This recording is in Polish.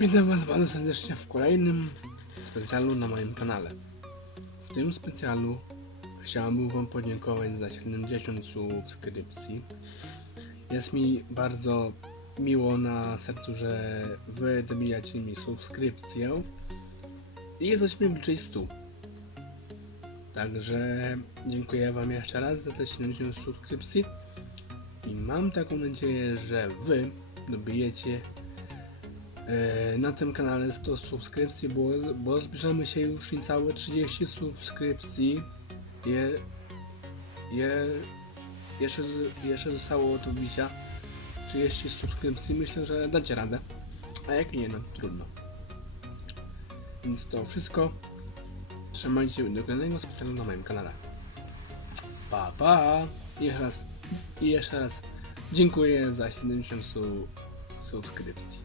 Witam Was bardzo serdecznie w kolejnym specjalu na moim kanale. W tym specjalu chciałbym Wam podziękować za 70 subskrypcji. Jest mi bardzo miło na sercu, że Wy dobijacie mi subskrypcję i jesteśmy bliżej 100. Także dziękuję Wam jeszcze raz za te 70 subskrypcji i mam taką nadzieję, że Wy dobijecie na tym kanale 100 subskrypcji, bo, bo zbliżamy się już niecałe 30 subskrypcji. Je, je, jeszcze, jeszcze zostało do wbicia 30 subskrypcji. Myślę, że dacie radę. A jak nie, no trudno. Więc to wszystko. Trzymajcie się do kolejnego specjalu na moim kanale. Pa, pa! I jeszcze raz, i jeszcze raz dziękuję za 70 su- subskrypcji.